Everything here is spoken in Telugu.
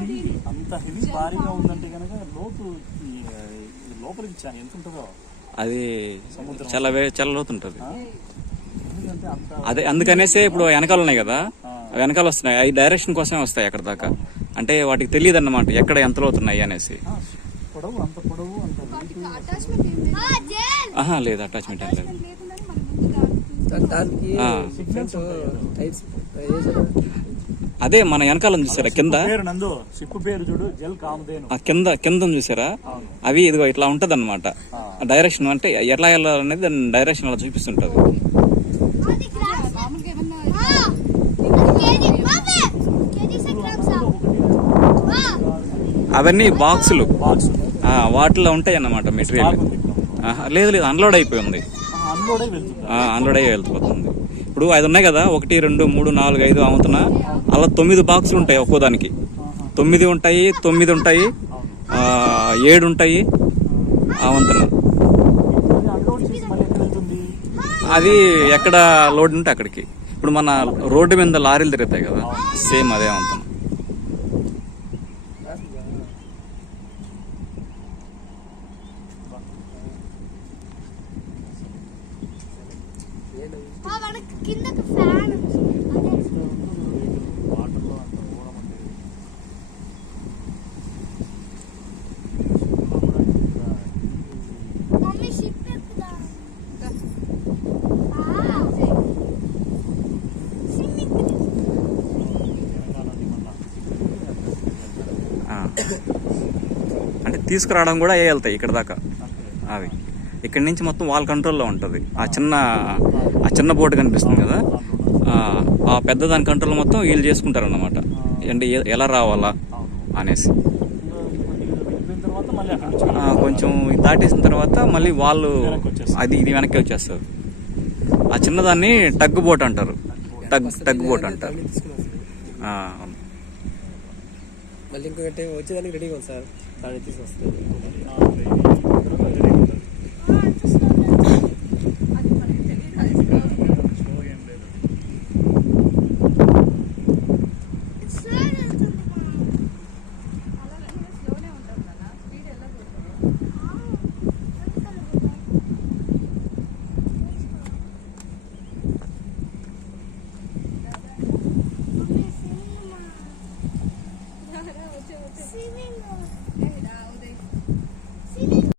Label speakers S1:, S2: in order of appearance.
S1: అది అంత హెవీ భారీగా ఉందంటే కనుక లోతు లోపలికి ఎంత ఉంటుందో
S2: అది చాలా చాలా లోతుంటుంది. అదే అందుకనేసే ఇప్పుడు వెనకాల ఉన్నాయి కదా? వెనకాల వస్తున్నాయి. అవి డైరెక్షన్ కోసమే వస్తాయి అక్కడ దాకా. అంటే వాటికి తెలియదు అన్నమాట ఎక్కడ ఎంత లోతున్నాయి అనేసి. ఆహా లేదు అటాచ్మెంట్ ఏం లేదు.
S3: దానికి
S2: అదే మన వెనకాల చూసారా? కింద?
S1: పేరు నందు షిప్ పేరు చూడు జల్ కామధేను.
S2: ఆ కింద కింద చూసారా? అవి ఇదిగో ఇట్లా ఉంటది అనమాట డైరెక్షన్ అంటే ఎట్లా వెళ్ళాలనేది దాని డైరెక్షన్ అలా చూపిస్తుంటది. అవన్నీ బాక్సులు వాటిలో ఉంటాయి అన్నమాట మెటీరియల్ లేదు లేదు అన్లోడ్ అయిపోయి ఉంది.
S1: అన్లోడ్
S2: అయ్యి వెళ్ళిపోతుంది. ఇప్పుడు ఐదు ఉన్నాయి కదా ఒకటి రెండు మూడు నాలుగు ఐదు అమ్ముతున్నా అలా తొమ్మిది బాక్సులు ఉంటాయి ఒక్కో దానికి. తొమ్మిది ఉంటాయి తొమ్మిది ఉంటాయి ఏడు ఉంటాయి అవంతున
S1: అది ఎక్కడ
S2: లోడ్ ఉంటే అక్కడికి. ఇప్పుడు మన రోడ్డు మీద లారీలు తిరుగుతాయి కదా సేమ్ అదే అవంతం
S3: ఆ మనకి కిందకి ఫ్యాన్
S1: అంటే
S2: తీసుకురావడం కూడా ఏ వెళ్తాయి ఇక్కడ దాకా? అవి. ఇక్కడి నుంచి మొత్తం వాళ్ళ కంట్రోల్లో ఉంటుంది. ఆ చిన్న ఆ చిన్న బోట్ కనిపిస్తుంది కదా? ఆ, పెద్ద దాని కంట్రోల్ మొత్తం వీళ్ళు చేసుకుంటారు అన్నమాట అంటే ఎలా రావాలా అనేసి. కొంచెం దాటేసిన తర్వాత మళ్ళీ వాళ్ళు
S1: వచ్చేస్తారు.
S2: అది ఇది వెనక్కి వచ్చేస్తారు. ఆ చిన్నదాన్ని టగ్ బోట్ అంటారు. టగ్ టగ్ బోట్ అంటారు.
S4: మళ్ళీ ఇంకొకటి వచ్చేదానికి రెడీగా ఉంది సార్. దాన్ని 水
S1: 面の。